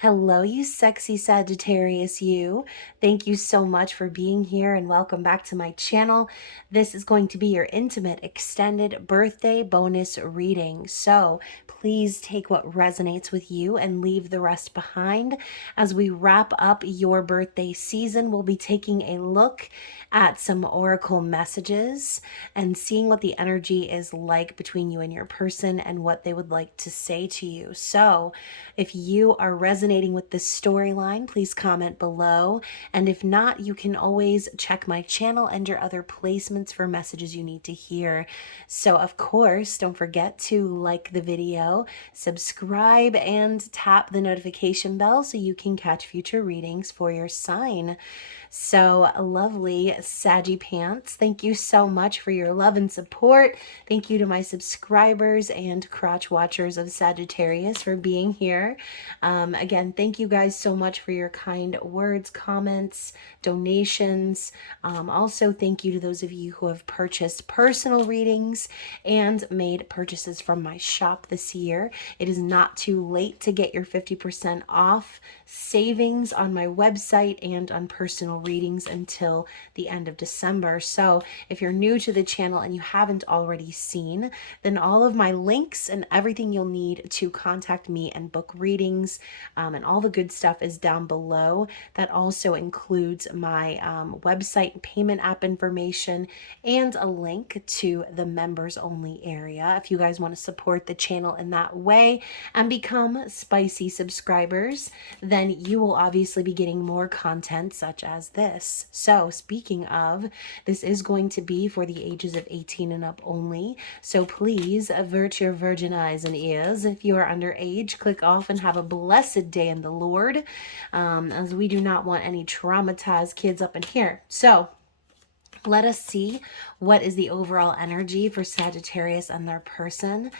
Hello, you sexy Sagittarius, you. Thank you so much for being here and welcome back to my channel. This is going to be your intimate extended birthday bonus reading. So please take what resonates with you and leave the rest behind. As we wrap up your birthday season, we'll be taking a look at some oracle messages and seeing what the energy is like between you and your person and what they would like to say to you. So if you are resonating with this storyline, please comment below. And if not, you can always check my channel and your other placements for messages you need to hear. So of course, don't forget to like the video, subscribe, and tap the notification bell so you can catch future readings for your sign. So lovely Saggy Pants, thank you so much for your love and support. Thank you to my subscribers and crotch watchers of Sagittarius for being here. Again, thank you guys so much for your kind words, comments, donations. Also, thank you to those of you who have purchased personal readings and made purchases from my shop this year. It is not too late to get your 50% off savings on my website and on personal readings until the end of December. So if you're new to the channel and you haven't already seen, then all of my links and everything you'll need to contact me and book readings and all the good stuff is down below. That also includes my website payment app information and a link to the members only area if you guys want to support the channel in that way and become spicy subscribers. Then you will obviously be getting more content such as this. So speaking of, this is going to be for the ages of 18 and up only. So please avert your virgin eyes and ears. If you are underage, click off and have a blessed day in the Lord, as we do not want any traumatized kids up in here. So let us see what is the overall energy for Sagittarius and their person.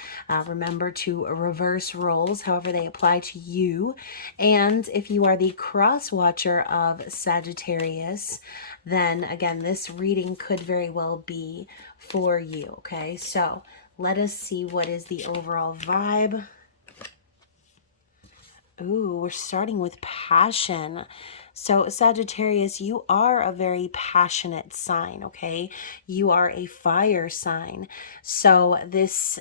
Remember to reverse roles however they apply to you. And if you are the cross watcher of Sagittarius, then again, this reading could very well be for you. Okay, so let us see what is the overall vibe. Ooh, we're starting with passion. So Sagittarius, you are a very passionate sign, okay? You are a fire sign. So this,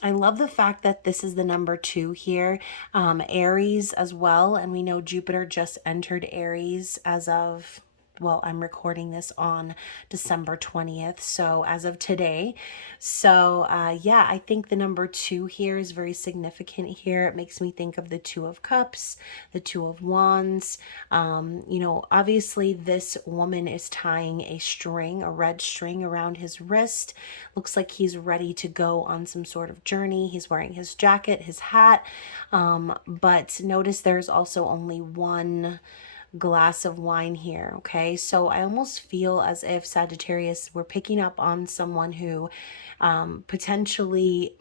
I love the fact that this is the number 2 here. Aries as well. And we know Jupiter just entered Aries as of, well, I'm recording this on December 20th, so as of today. So yeah, I think the number 2 here is very significant here. It makes me think of the 2 of Cups, the 2 of Wands. You know, obviously this woman is tying a string, a red string around his wrist. Looks like he's ready to go on some sort of journey. He's wearing his jacket, his hat, but notice there's also only one glass of wine here. Okay, so I almost feel as if Sagittarius, we're picking up on someone who potentially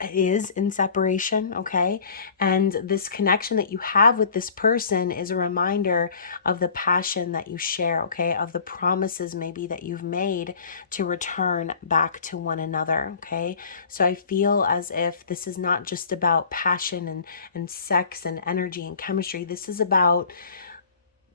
is in separation. Okay, and this connection that you have with this person is a reminder of the passion that you share, okay, of the promises maybe that you've made to return back to one another. Okay, so I feel as if this is not just about passion and sex and energy and chemistry. This is about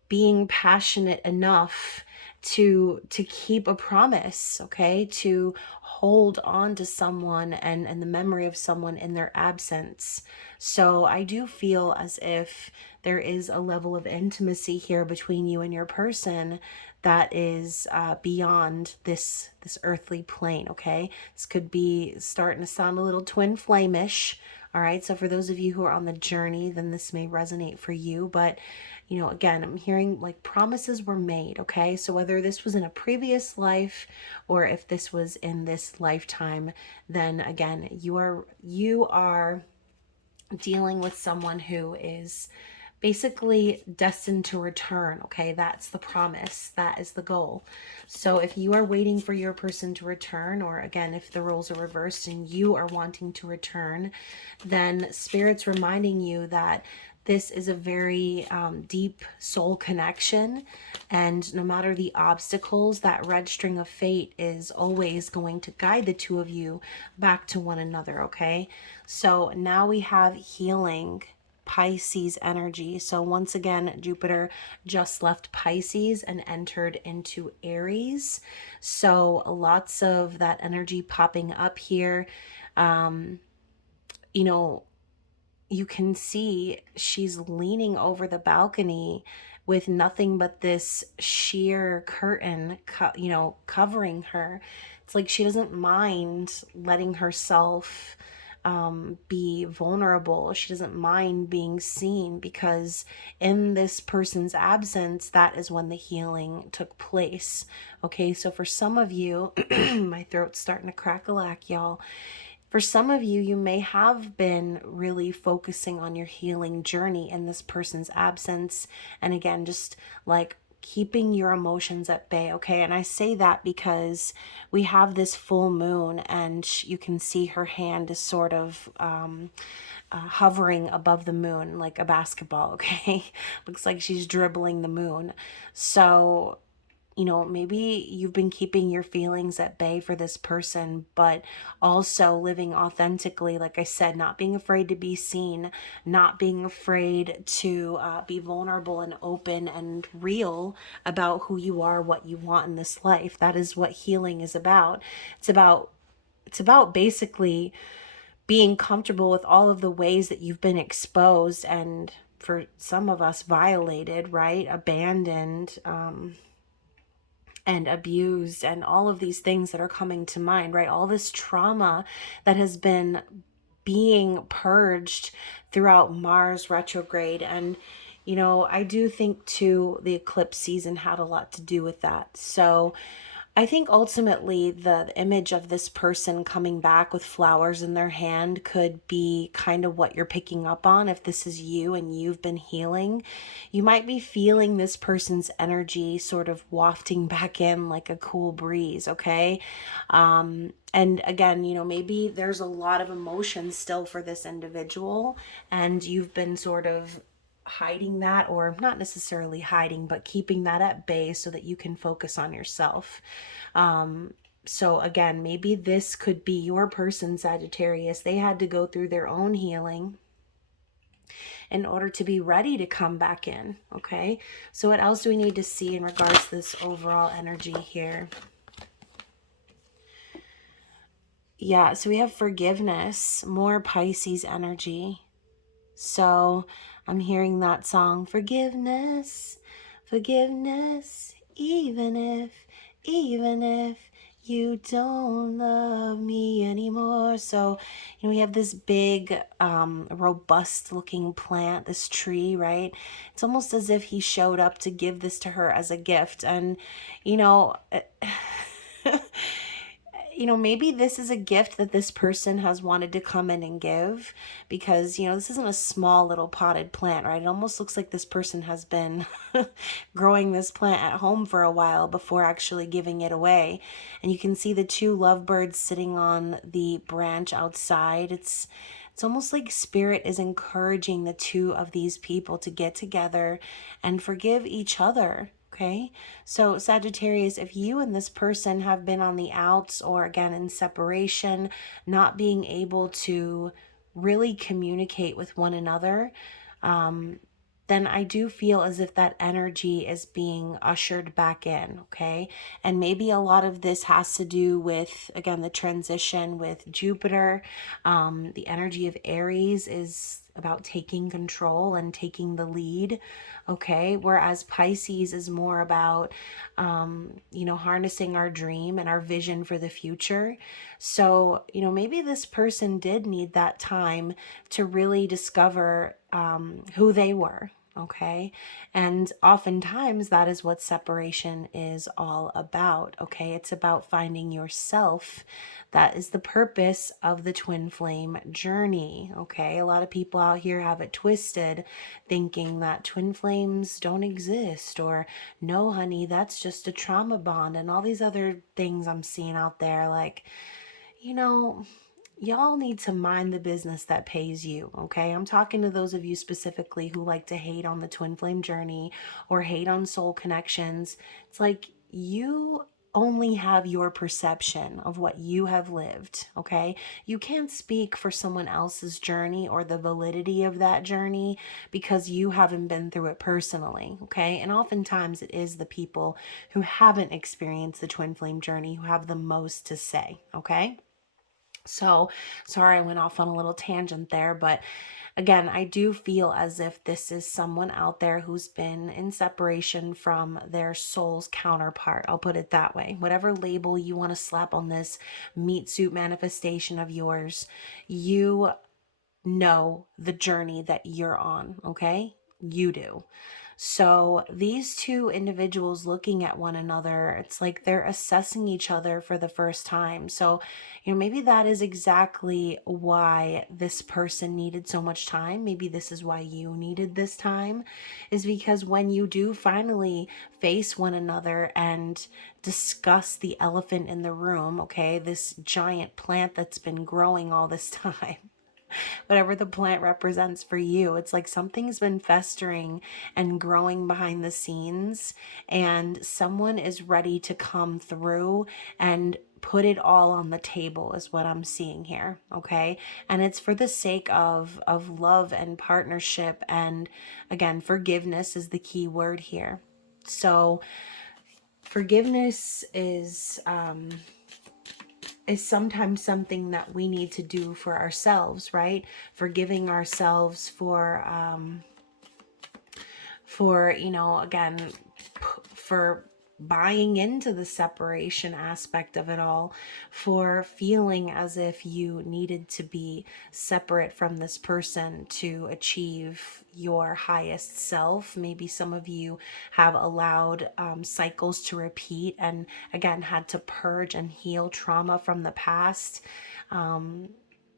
being passionate enough to keep a promise, okay, to hold on to someone and the memory of someone in their absence. So I do feel as if there is a level of intimacy here between you and your person that is beyond this earthly plane. Okay, this could be starting to sound a little twin flame-ish. All right, so for those of you who are on the journey, then this may resonate for you. But you know, again, I'm hearing like promises were made. Okay, so whether this was in a previous life or if this was in this lifetime, then again, you are dealing with someone who is basically destined to return. Okay, that's the promise, that is the goal. So if you are waiting for your person to return, or again, if the roles are reversed and you are wanting to return, then Spirit's reminding you that this is a very deep soul connection, and no matter the obstacles, that red string of fate is always going to guide the two of you back to one another. Okay, so now we have healing, Pisces energy. So once again, Jupiter just left Pisces and entered into Aries. So lots of that energy popping up here. You know, you can see she's leaning over the balcony with nothing but this sheer curtain, covering her. It's like she doesn't mind letting herself be vulnerable. She doesn't mind being seen, because in this person's absence, that is when the healing took place. Okay, so for some of you, my throat's starting to crack-a-lack, y'all. For some of you, you may have been really focusing on your healing journey in this person's absence. And again, just like keeping your emotions at bay, okay? And I say that because we have this full moon, and you can see her hand is sort of hovering above the moon like a basketball, okay? Looks like she's dribbling the moon. So maybe you've been keeping your feelings at bay for this person, but also living authentically, like I said, not being afraid to be seen, not being afraid to be vulnerable and open and real about who you are, what you want in this life. That is what healing is about. It's about basically being comfortable with all of the ways that you've been exposed and, for some of us, violated, right? Abandoned, and abused, and all of these things that are coming to mind, right? All this trauma that has been being purged throughout Mars retrograde. And, I do think too, the eclipse season had a lot to do with that. So I think ultimately the image of this person coming back with flowers in their hand could be kind of what you're picking up on. If this is you and you've been healing, you might be feeling this person's energy sort of wafting back in like a cool breeze, okay? And again, maybe there's a lot of emotion still for this individual, and you've been sort of hiding that, or not necessarily hiding, but keeping that at bay so that you can focus on yourself. So again, maybe this could be your person, Sagittarius. They had to go through their own healing in order to be ready to come back in. Okay, so what else do we need to see in regards to this overall energy here? Yeah, so we have forgiveness, more Pisces energy. So I'm hearing that song, forgiveness, forgiveness, even if you don't love me anymore. So, we have this big, robust looking plant, this tree, right? It's almost as if he showed up to give this to her as a gift. And, maybe this is a gift that this person has wanted to come in and give, because, this isn't a small little potted plant, right? It almost looks like this person has been growing this plant at home for a while before actually giving it away. And you can see the two lovebirds sitting on the branch outside. It's almost like Spirit is encouraging the two of these people to get together and forgive each other. Okay, so Sagittarius, if you and this person have been on the outs, or again in separation, not being able to really communicate with one another, then I do feel as if that energy is being ushered back in, okay? And maybe a lot of this has to do with, again, the transition with Jupiter. The energy of Aries is about taking control and taking the lead, okay? Whereas Pisces is more about, harnessing our dream and our vision for the future. So, maybe this person did need that time to really discover who they were. Okay. And oftentimes that is what separation is all about. Okay. It's about finding yourself. That is the purpose of the twin flame journey. Okay. A lot of people out here have it twisted, thinking that twin flames don't exist, or no, honey, that's just a trauma bond, and all these other things I'm seeing out there. Like, y'all need to mind the business that pays you, okay? I'm talking to those of you specifically who like to hate on the twin flame journey or hate on soul connections. It's like, you only have your perception of what you have lived, okay? You can't speak for someone else's journey or the validity of that journey because you haven't been through it personally, okay? And oftentimes it is the people who haven't experienced the twin flame journey who have the most to say, okay? So, sorry I went off on a little tangent there, but again, I do feel as if this is someone out there who's been in separation from their soul's counterpart. I'll put it that way. Whatever label you want to slap on this meat suit manifestation of yours, you know the journey that you're on, okay? You do. So these two individuals looking at one another, it's like they're assessing each other for the first time. So, maybe that is exactly why this person needed so much time. Maybe this is why you needed this time, is because when you do finally face one another and discuss the elephant in the room, okay, this giant plant that's been growing all this time, whatever the plant represents for you. It's like something's been festering and growing behind the scenes, and someone is ready to come through and put it all on the table is what I'm seeing here, okay? And it's for the sake of love and partnership, and again, forgiveness is the key word here. So forgiveness is sometimes something that we need to do for ourselves, right? Forgiving ourselves for again, for buying into the separation aspect of it all, for feeling as if you needed to be separate from this person to achieve your highest self. Maybe some of you have allowed cycles to repeat and again had to purge and heal trauma from the past. Some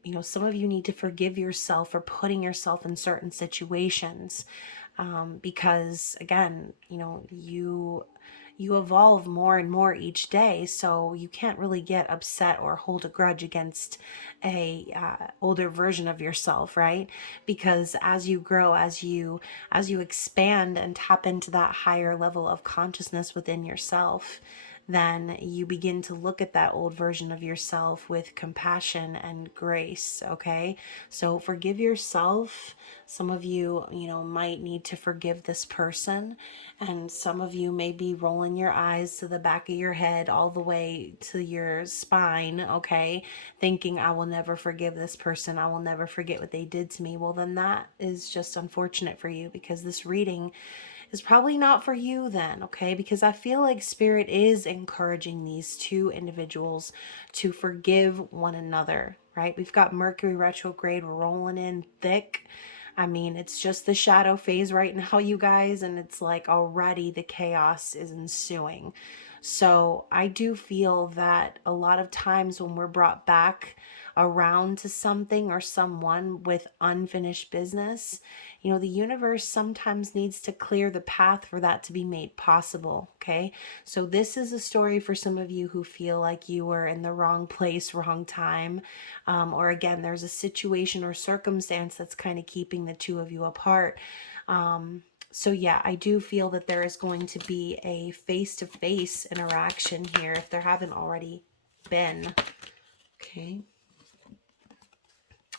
of you need to forgive yourself for putting yourself in certain situations, because again, you evolve more and more each day, so you can't really get upset or hold a grudge against a older version of yourself, right? Because as you grow, as you expand and tap into that higher level of consciousness within yourself, then you begin to look at that old version of yourself with compassion and grace, okay? So forgive yourself. Some of you, might need to forgive this person, and some of you may be rolling your eyes to the back of your head all the way to your spine, okay? Thinking, I will never forgive this person. I will never forget what they did to me. Well, then that is just unfortunate for you, because this reading is probably not for you then, okay? Because I feel like Spirit is encouraging these two individuals to forgive one another, right? We've got Mercury retrograde rolling in thick. I mean, it's just the shadow phase right now, you guys, and it's like already the chaos is ensuing. So I do feel that a lot of times when we're brought back around to something or someone with unfinished business, the universe sometimes needs to clear the path for that to be made possible, okay? So this is a story for some of you who feel like you were in the wrong place, wrong time, or again, there's a situation or circumstance that's kind of keeping the two of you apart. So yeah, I do feel that there is going to be a face-to-face interaction here if there haven't already been. Okay.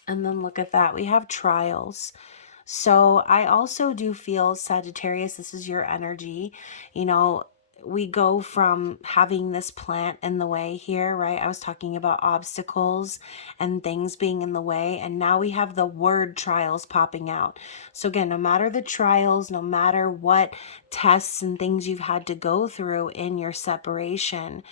And then look at that. We have trials. So I also do feel, Sagittarius, this is your energy. We go from having this plant in the way here, right? I was talking about obstacles and things being in the way, and now we have the word trials popping out. So again, no matter the trials, no matter what tests and things you've had to go through in your separation,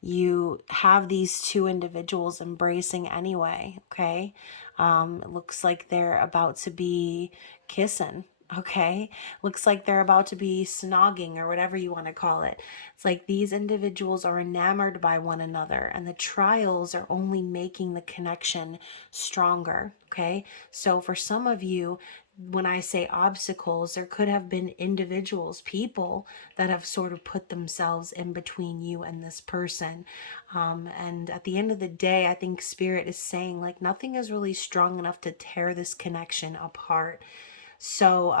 you have these two individuals embracing anyway, okay? It looks like they're about to be kissing, okay? Looks like they're about to be snogging, or whatever you want to call it. It's like these individuals are enamored by one another, and the trials are only making the connection stronger, okay? So for some of you, when I say obstacles, there could have been individuals, people that have sort of put themselves in between you and this person. And at the end of the day, I think Spirit is saying like nothing is really strong enough to tear this connection apart. So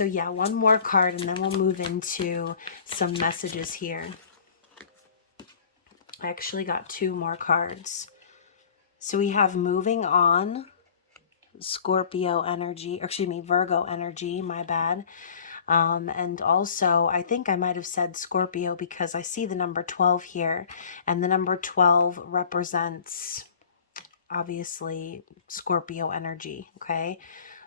yeah, one more card and then we'll move into some messages here. I actually got 2 more cards. So we have moving on, Scorpio energy, or excuse me, Virgo energy, my bad. And also, I think I might have said Scorpio because I see the number 12 here, and the number 12 represents obviously Scorpio energy, okay?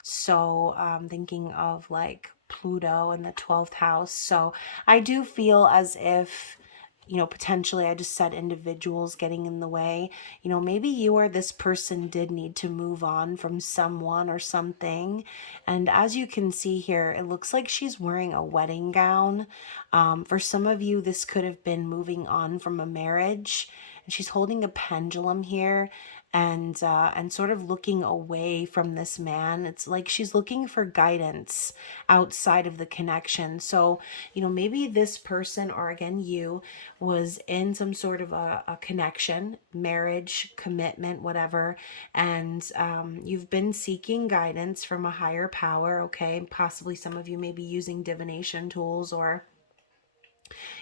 So thinking of like Pluto in the 12th house. So I do feel as if, you know, potentially I just said individuals getting in the way. You know, maybe you or this person did need to move on from someone or something. And as you can see here, it looks like she's wearing a wedding gown. For some of you, this could have been moving on from a marriage. And she's holding a pendulum here, and sort of looking away from this man. It's like she's looking for guidance outside of the connection. So, you know, maybe this person, or again you, was in some sort of a connection, marriage, commitment, whatever, and you've been seeking guidance from a higher power. Okay, possibly some of you may be using divination tools, or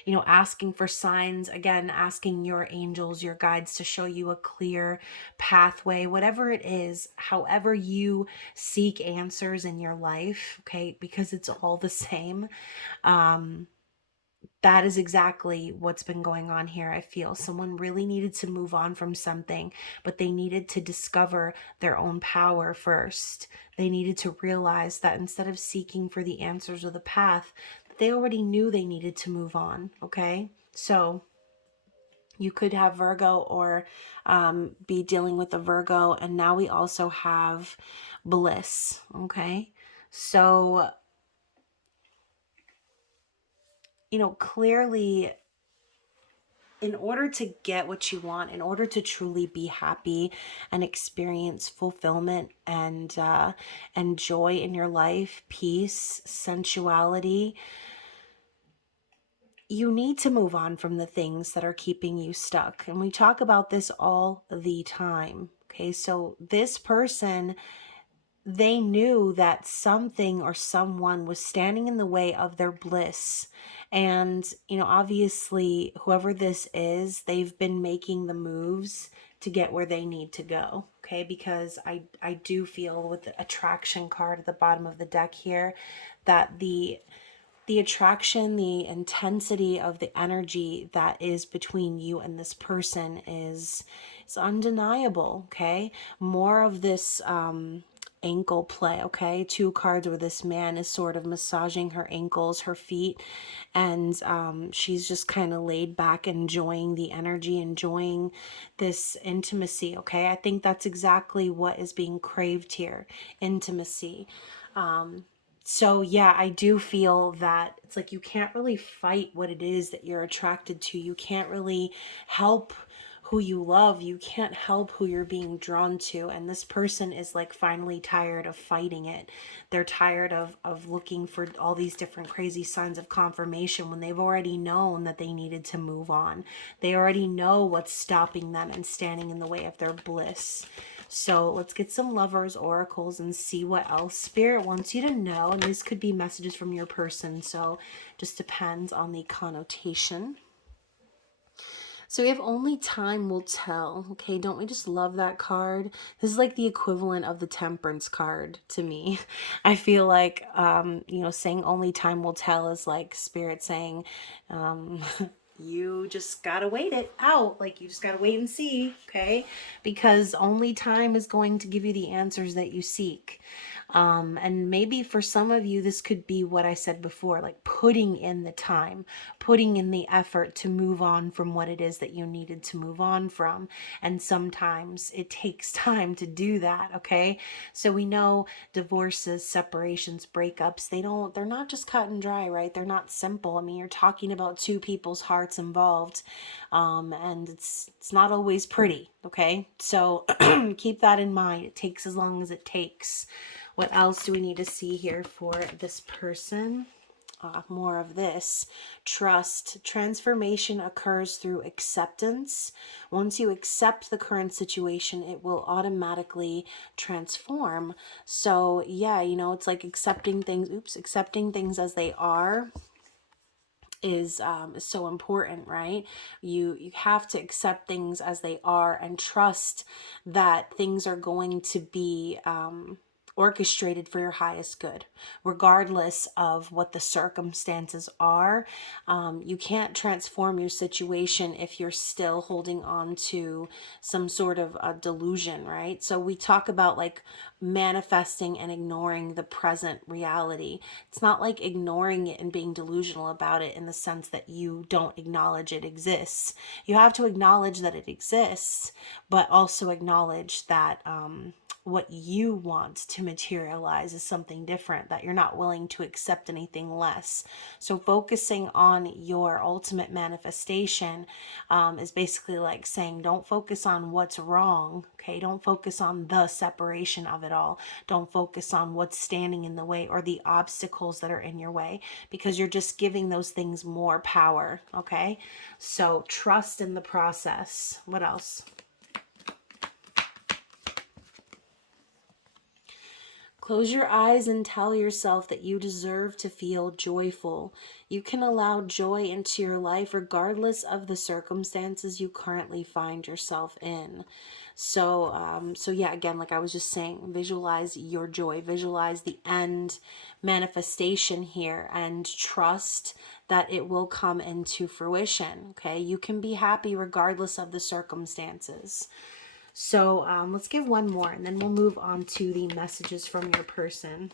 you know, asking for signs, again, asking your angels, your guides to show you a clear pathway, whatever it is, however you seek answers in your life, okay, because it's all the same. That is exactly what's been going on here. I feel someone really needed to move on from something, but they needed to discover their own power first. They needed to realize that instead of seeking for the answers or the path, they already knew they needed to move on. Okay, so you could have Virgo, or be dealing with a Virgo, and now we also have bliss. Okay, so you know, clearly, in order to get what you want, in order to truly be happy and experience fulfillment and joy in your life, peace, sensuality, you need to move on from the things that are keeping you stuck. And we talk about this all the time. Okay, so this person, they knew that something or someone was standing in the way of their bliss. And, you know, obviously, whoever this is, they've been making the moves to get where they need to go. Okay, because I do feel with the attraction card at the bottom of the deck here that the attraction, the intensity of the energy that is between you and this person is undeniable. Okay, more of this ankle play. Okay, 2 cards where this man is sort of massaging her ankles, her feet, and she's just kind of laid back, enjoying the energy, enjoying this intimacy. Okay, I think that's exactly what is being craved here, intimacy. So yeah, I do feel that it's like you can't really fight what it is that you're attracted to. You can't really help who you love. You can't help who you're being drawn to. And this person is like finally tired of fighting it. They're tired of looking for all these different crazy signs of confirmation when they've already known that they needed to move on. They already know what's stopping them and standing in the way of their bliss. So let's get some lovers oracles and see what else Spirit wants you to know. And this could be messages from your person, so just depends on the connotation. So we have only time will tell. Okay, don't we just love that card? This is like the equivalent of the Temperance card to me. I feel like, you know, saying only time will tell is like Spirit saying, you just gotta wait it out. Like, you just gotta wait and see, okay? Because only time is going to give you the answers that you seek. And maybe for some of you, this could be what I said before, like putting in the time, putting in the effort to move on from what it is that you needed to move on from. And sometimes it takes time to do that, okay? So we know divorces, separations, breakups, they're not just cut and dry, right? They're not simple. I mean, you're talking about 2 people's hearts involved, and it's not always pretty, okay? So keep that in mind. It takes as long as it takes. What else do we need to see here for this person? More of this. Trust. Transformation occurs through acceptance. Once you accept the current situation, it will automatically transform. So yeah, you know, it's like accepting things as they are. is so important, right? You have to accept things as they are and trust that things are going to be orchestrated for your highest good, regardless of what the circumstances are. You can't transform your situation if you're still holding on to some sort of a delusion, right? So we talk about like manifesting and ignoring the present reality. It's not like ignoring it and being delusional about it in the sense that you don't acknowledge it exists. You have to acknowledge that it exists, but also acknowledge that what you want to materialize is something different, that you're not willing to accept anything less. So focusing on your ultimate manifestation is basically like saying, don't focus on what's wrong, okay? Don't focus on the separation of it all. Don't focus on what's standing in the way or the obstacles that are in your way, because you're just giving those things more power, okay? So trust in the process. What else? Close your eyes and tell yourself that you deserve to feel joyful. You can allow joy into your life regardless of the circumstances you currently find yourself in. So yeah, again, like I was just saying, visualize your joy, visualize the end manifestation here, and trust that it will come into fruition, okay? You can be happy regardless of the circumstances. So let's give one more, and then we'll move on to the messages from your person.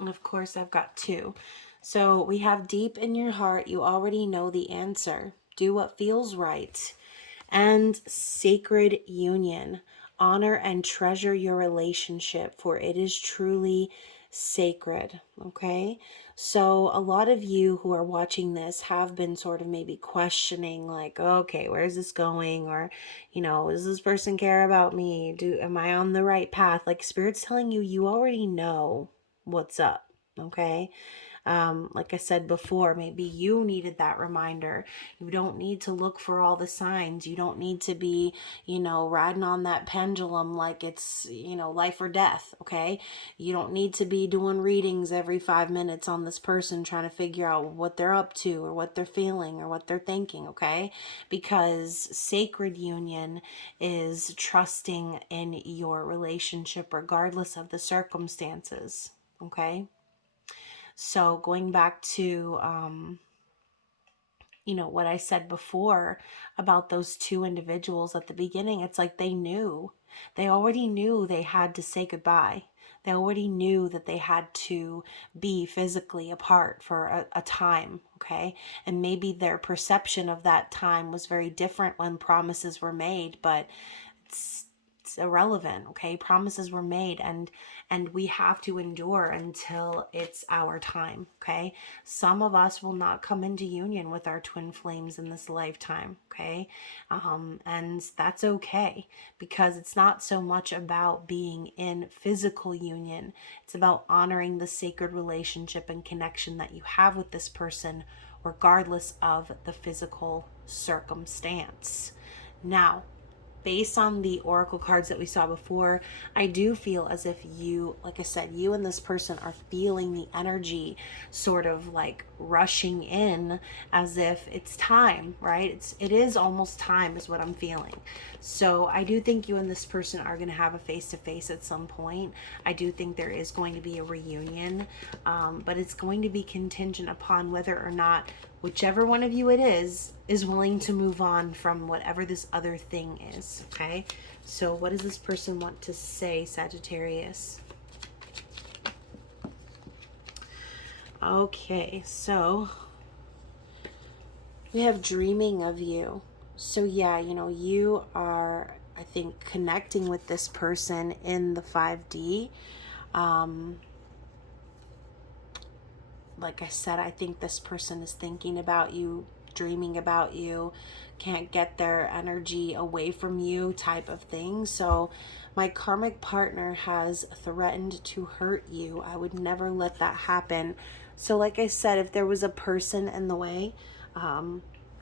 And of course, I've got two. So we have deep in your heart, you already know the answer. Do what feels right. And sacred union. Honor and treasure your relationship, for it is truly sacred. Okay, so a lot of you who are watching this have been sort of maybe questioning, like, okay, where's this going? Or, you know, does this person care about me? Am I on the right path? Like, Spirit's telling you, you already know what's up. Okay, like I said before, maybe you needed that reminder. You don't need to look for all the signs. You don't need to be, you know, riding on that pendulum like it's, you know, life or death, okay? You don't need to be doing readings every 5 minutes on this person trying to figure out what they're up to or what they're feeling or what they're thinking, okay? Because sacred union is trusting in your relationship regardless of the circumstances, okay? So going back to, you know, what I said before about those two individuals at the beginning, it's like they knew. They already knew they had to say goodbye. They already knew that they had to be physically apart for a time, okay? And maybe their perception of that time was very different when promises were made, but it's irrelevant, okay? Promises were made, and we have to endure until it's our time, okay? Some of us will not come into union with our twin flames in this lifetime, okay? And that's okay, because it's not so much about being in physical union. It's about honoring the sacred relationship and connection that you have with this person regardless of the physical circumstance. Now, based on the oracle cards that we saw before, I do feel as if you, like I said, you and this person are feeling the energy sort of like rushing in, as if it's time, right? It is almost time is what I'm feeling. So I do think you and this person are going to have a face-to-face at some point. I do think there is going to be a reunion, but it's going to be contingent upon whether or not whichever one of you it is willing to move on from whatever this other thing is, okay? So what does this person want to say, Sagittarius? Okay, so we have dreaming of you. So yeah, you know, you are, I think, connecting with this person in the 5D. Like I said, I think this person is thinking about you, dreaming about you, can't get their energy away from you type of thing. So my karmic partner has threatened to hurt you. I would never let that happen. So like I said, if there was a person in the way,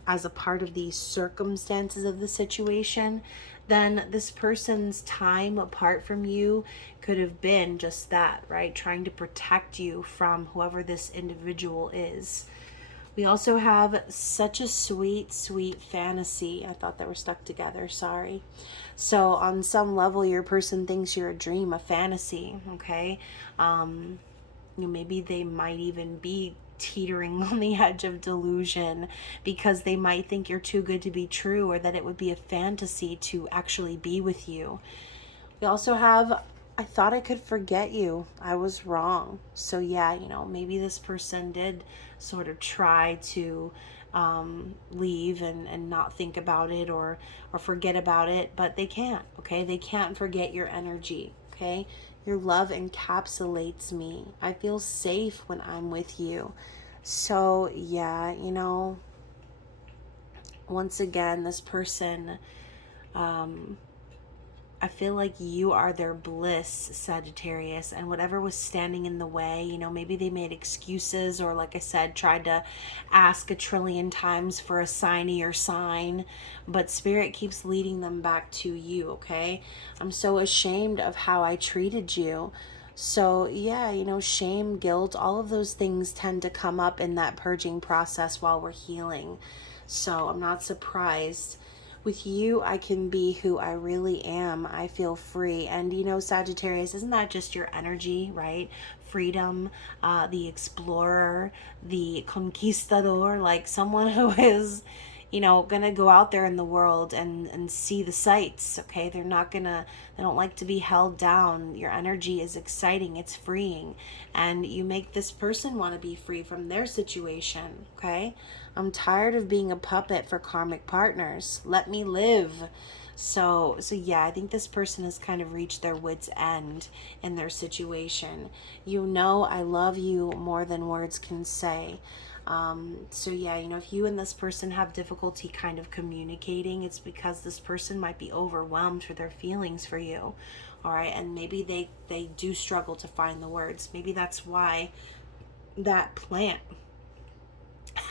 as a part of the circumstances of the situation, then this person's time apart from you could have been just that, right? Trying to protect you from whoever this individual is. We also have such a sweet, sweet fantasy. I thought they were stuck together. Sorry. So on some level, your person thinks you're a dream, a fantasy. Okay. Maybe they might even be teetering on the edge of delusion because they might think you're too good to be true, or that it would be a fantasy to actually be with you. We also have, I thought I could forget you. I was wrong. So yeah, maybe this person did sort of try to leave and not think about it, or forget about it, but they can't. Okay, they can't forget your energy. Okay, your love encapsulates me. I feel safe when I'm with you. So yeah, once again, this person, I feel like you are their bliss, Sagittarius, and whatever was standing in the way, maybe they made excuses, or like I said, tried to ask a trillion times for a signier sign, but Spirit keeps leading them back to you, okay? I'm so ashamed of how I treated you. So yeah, shame, guilt, all of those things tend to come up in that purging process while we're healing. So I'm not surprised. With you, I can be who I really am. I feel free. And Sagittarius, isn't that just your energy, right? Freedom, the explorer, the conquistador, like someone who is, gonna go out there in the world and see the sights. Okay, they don't like to be held down. Your energy is exciting, it's freeing, and you make this person want to be free from their situation. Okay, I'm tired of being a puppet for karmic partners. Let me live. So yeah, I think this person has kind of reached their wits' end in their situation. I love you more than words can say. So yeah, if you and this person have difficulty kind of communicating, it's because this person might be overwhelmed with their feelings for you. All right, and maybe they do struggle to find the words. Maybe that's why that plant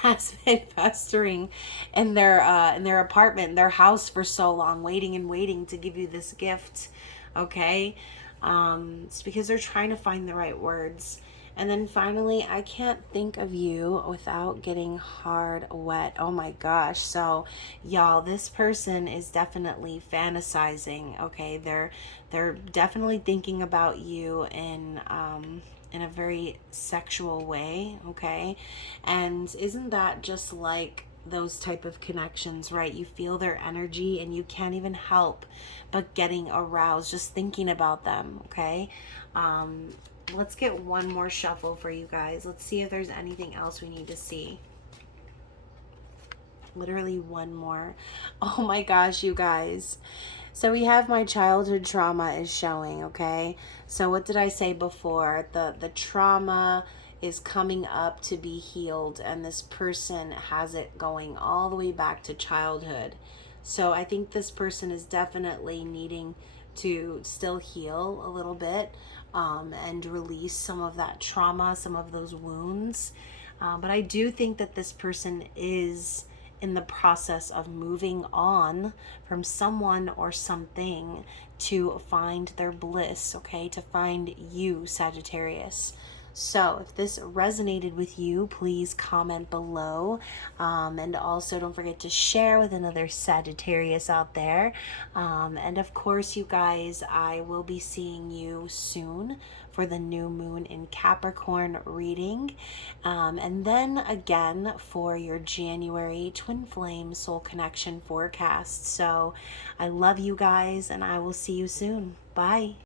has been festering in their apartment, their house for so long, waiting and waiting to give you this gift. Okay, it's because they're trying to find the right words. And then finally, I can't think of you without getting hard wet. Oh my gosh. So y'all, this person is definitely fantasizing. Okay, they're definitely thinking about you in a very sexual way. Okay, and isn't that just like those type of connections, right? You feel their energy and you can't even help but getting aroused just thinking about them. Okay, let's get one more shuffle for you guys. Let's see if there's anything else we need to see. Literally one more. Oh my gosh, you guys. So we have my childhood trauma is showing. Okay, so what did I say before? The trauma is coming up to be healed, and this person has it going all the way back to childhood. So I think this person is definitely needing to still heal a little bit, and release some of that trauma, some of those wounds. But I do think that this person is in the process of moving on from someone or something to find their bliss, okay? To find you, Sagittarius. So if this resonated with you, please comment below. And also don't forget to share with another Sagittarius out there. And of course, you guys, I will be seeing you soon for the new moon in Capricorn reading. And then again for your January twin flame soul connection forecast. So I love you guys, and I will see you soon. Bye.